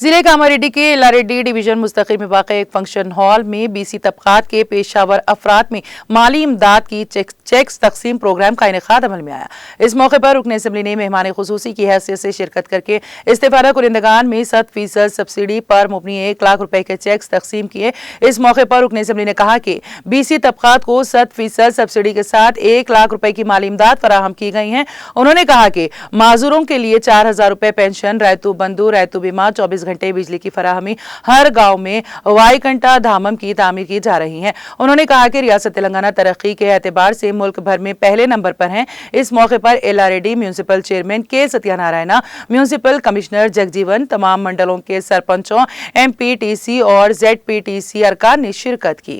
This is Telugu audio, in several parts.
जिले कामारेड्डी के लारेड्डी डिवीजन मुस्तकिल में वाक़ एक फंक्शन हॉल में बीसी तबकात के पेशावर अफराद में माली इमदाद की चेक्स तकसीम प्रोग्राम का इनेकाद अमल में आया। इस मौके पर रुकन असम्बली ने मेहमान खुसूसी की हैसियत से शिरकत करके इस्तेफादा कुरिंदगान में 100% सब्सिडी पर मुबनी 1 लाख रुपए के चेक्स तकसीम किए। इस मौके पर रुकन असम्बली ने कहा कि बीसी तबकात को 100% सब्सिडी के साथ 1 लाख रुपए की माली इमदाद फराहम की गई है। उन्होंने कहा कि माजूरों के लिए 4000 रुपए पेंशन, रैतु बंधु, रैतु बीमा, 24 घंटे बिजली की फराहमी, हर गांव में वाईकंठा धामम की तामीर की जा रही है। उन्होंने कहा कि रियासत तेलंगाना तरक्की के एतबार से मुल्क भर में पहले नंबर पर है। इस मौके पर एलआरडी म्यूनिसिपल चेयरमैन के सत्यानारायणा, म्यूनिसिपल कमिश्नर जगजीवन, तमाम मंडलों के सरपंचों, एमपीटीसी और जेडपीटीसी अरकान ने शिरकत की।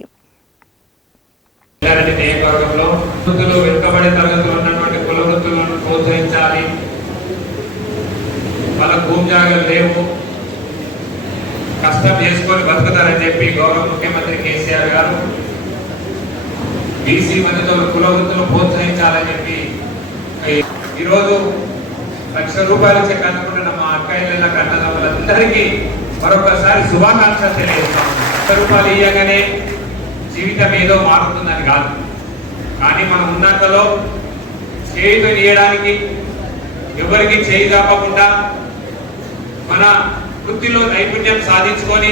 కష్టం చేసుకొని బతుకుతారని చెప్పి గౌరవ ముఖ్యమంత్రి కేసీఆర్ గారు బీసీ మందితో కుల వృత్తులు ప్రోత్సహించాలని చెప్పి ఈరోజు ₹1,00,000 చెక్ అందుకుంటున్న మా అక్కయ్యలకు అన్నదమ్ములందరికీ మరొకసారి శుభాకాంక్షలు తెలియజేస్తాం. ₹1,00,000 ఇవ్వగానే జీవితం ఏదో మారుతుందని కాదు, కానీ మనం ఉన్నంతలో చేయితో ఇవ్వడానికి ఎవరికి చేయి తప్పకుండా మన వృత్తిలో నైపుణ్యం సాధించుకొని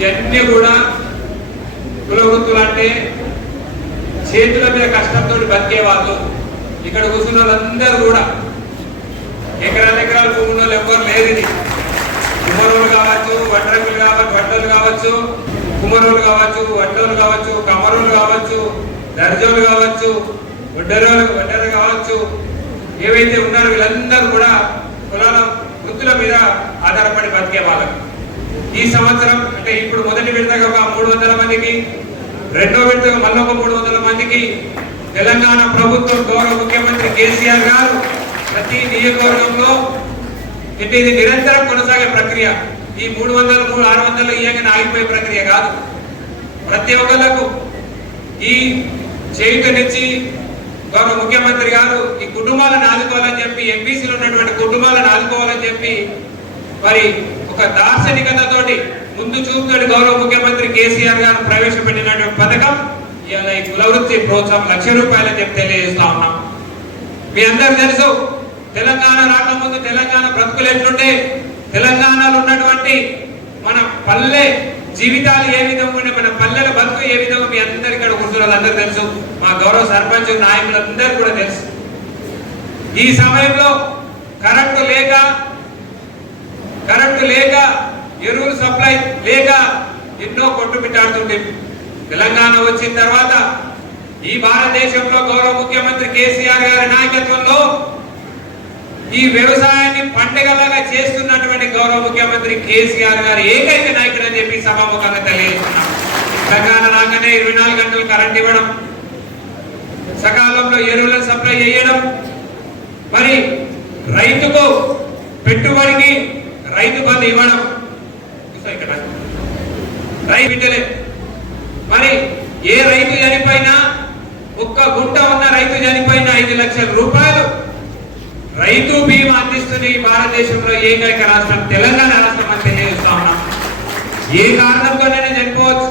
ఇవన్నీ కూడా కుల వృత్తులు అంటే చేతుల మీద కష్టంతో బతికే వాళ్ళు. ఇక్కడ కూర్చున్న వాళ్ళందరూ కూడా ఎకరాలు భూమి వాళ్ళు ఎవరు లేదు. ఇది కుమరోలు కావచ్చు, వడ్రంగులు కావచ్చు, వడ్డలు కావచ్చు, కుమరోలు కావచ్చు, వడ్డలు కావచ్చు, కమరోలు కావచ్చు, దర్జోలు కావచ్చు, వడ్డరు కావచ్చు, ఏవైతే ఉన్నారో వీళ్ళందరూ కూడా కులాల వృత్తుల మీద ఆధారపడి బతికే వాళ్ళకు ఈ సంవత్సరం అంటే ఇప్పుడు మొదటి విడతగా ఒక 300 మందికి, రెండో విడతగా మళ్ళీ ఒక 300 మందికి తెలంగాణ ప్రభుత్వం గౌరవ ముఖ్యమంత్రి కేసీఆర్ గారు ప్రతి నియోజకవర్గంలో ఇది నిరంతరం కొనసాగే ప్రక్రియ. ఈ 300, 600 ఇయ్యగానే ఆగిపోయే ప్రక్రియ కాదు. ప్రతి ఒక్కళ్ళకు ఈ చేయుతనిచ్చి గౌరవ ముఖ్యమంత్రి గారు ఈ కుటుంబాలను ఆదుకోవాలని చెప్పి, ఎంపీసీలో ఉన్నటువంటి కుటుంబాలను ఆదుకోవాలని చెప్పి మరి ఒక దార్శనికతతోటి ముందు చూపుతోటి గౌరవ ముఖ్యమంత్రి కేసీఆర్ గారు ప్రవేశపెట్టినటువంటి పథకం ఇవాళ ఈ కుల వృత్తి ప్రోత్సాహం ₹1,00,000 అని చెప్పి తెలియజేస్తా ఉన్నాం. మీ అందరు తెలుసు, తెలంగాణ రాకముందు తెలంగాణ బ్రతుకులు ఎట్లుంటే, తెలంగాణలో ఉన్నటువంటి మన పల్లె జీవితాలు ఏ విధంగా ఉండే, మన పల్లెల బతుకు ఏ విధంగా మీ అందరు ఇక్కడ కూర్చున్నారు అందరూ తెలుసు. మా గౌరవ సర్పంచ్ నాయకులందరూ కూడా తెలుసు. ఈ సమయంలో కరెంటు లేక ఎరువులు సప్లై లేక ఎన్నో కొట్టుమిట్టాడుతుంటే, తెలంగాణ వచ్చిన తర్వాత ఈ భారతదేశంలో గౌరవ ముఖ్యమంత్రి కేసీఆర్ గారి నాయకత్వంలో ఈ వ్యవసాయాన్ని పండగలాగా చేస్తున్నటువంటి గౌరవ ముఖ్యమంత్రి కేసీఆర్ గారు ఏకైక నాయకుడు అని చెప్పి సభాముఖంగా తెలియజేస్తున్నాం. తెలంగాణ రాగానే 24 గంటలు కరెంట్ ఇవ్వడం, సకాలంలో ఎరువులను సప్లై చేయడం, మరి రైతుకు పెట్టుబడికి రైతు బంధు ఇవ్వడం, మరి ఏ రైతు చనిపోయినా, ఒక్క గుంట ఉన్న రైతు చనిపోయినా ₹5,00,000 రైతు బీమా అందిస్తున్న ఈ భారతదేశంలో ఏకైక రాష్ట్రం తెలంగాణ రాష్ట్రం అని తెలియజేస్తా ఉన్నాం. ఏ కారణంతోనైనా చనిపోవచ్చు,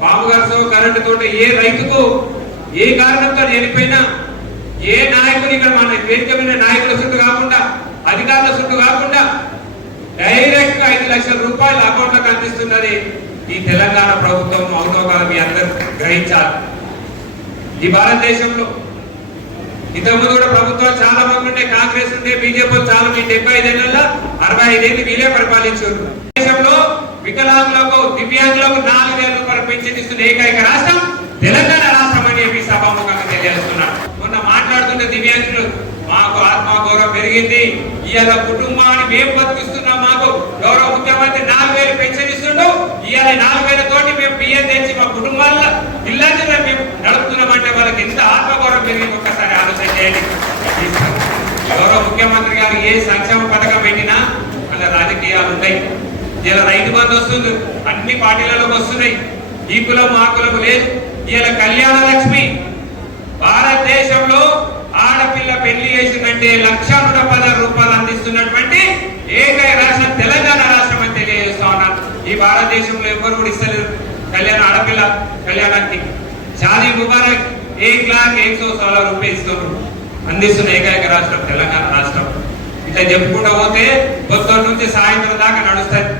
పాము గర్సో కరెంటు తోటి ఏ రైతుకు ఏ కారణంతో చనిపోయినా, ఏ నాయకులు ఇక్కడ మన వేదిక మీద నాయకుల చుట్టూ కాకుండా, అధికారుల చుట్టూ కాకుండా డైరెక్ట్ గా ₹5,00,000 అకౌంట్లకు అందిస్తున్నది ఈ తెలంగాణ ప్రభుత్వం. అవునో కాదు మీ అందరూ గ్రహించాలి. ఈ భారతదేశంలో ఇంతకుముందు కూడా ప్రభుత్వాలు చాలా మంది ఉంటే, కాంగ్రెస్ ఉంటే, బీజేపీ చాలా, మీ 75 ఏళ్లలో 65 ఏళ్ళు వీలే పరిపాలించారు. దేశంలో వికలాంగులకు, దివ్యాంగులకు ₹4,000 పెన్షన్ ఇస్తున్న ఏకైక రాష్ట్రం తెలంగాణ రాష్ట్రం అని చెప్పి సభాముఖంగా తెలియజేస్తున్నారు. మొన్న మాట్లాడుతుంటే దివ్యాంగులు మాకు ఆత్మగౌరవం పెరిగింది, ఇవాళ కుటుంబాన్ని మేము బతికిస్తున్నాం, మాకు గౌరవ ముఖ్యమంత్రి 4,000 పెన్షన్ ఇస్తుండో, ఇవాళ 4,000 తోటి మేము బియ్యం తెచ్చి మా కుటుంబాల్లో ఇల్లాంటి మేము నడుపుతున్నామంటే వాళ్ళకి ఎంత ఆత్మగౌరవం పెరిగింది ఒక్కసారి ఆలోచన చేయండి. గౌరవ ముఖ్యమంత్రి గారు ఏ సంక్షేమ పథకం పెట్టినా అలా రాజకీయాలు ఉంటాయి. ఇలా రైతు బంధు వస్తుంది, అన్ని పార్టీలలోకి వస్తున్నాయి. ఈ కులం ఆ కులం లేదు. ఇలా కళ్యాణ లక్ష్మి భారతదేశంలో ఆడపిల్ల పెళ్లి చేసిందంటే ₹1,16,000 అందిస్తున్నటువంటి ఏకైక రాష్ట్రం తెలంగాణ రాష్ట్రం భారతదేశంలో ఎవ్వరు కూడా ఇస్తలేరు కళ్యాణ ఆడపిల్ల కళ్యాణానికి. షాదీ ముబారక్ 1,01,16 రూపాయలు ఇస్తున్నారు. అందిస్తున్న ఏకైక రాష్ట్రం తెలంగాణ రాష్ట్రం. ఇట్లా చెప్పుకుంటూ పోతే పొద్దున్న నుంచి సాయంత్రం దాకా నడుస్తుంది.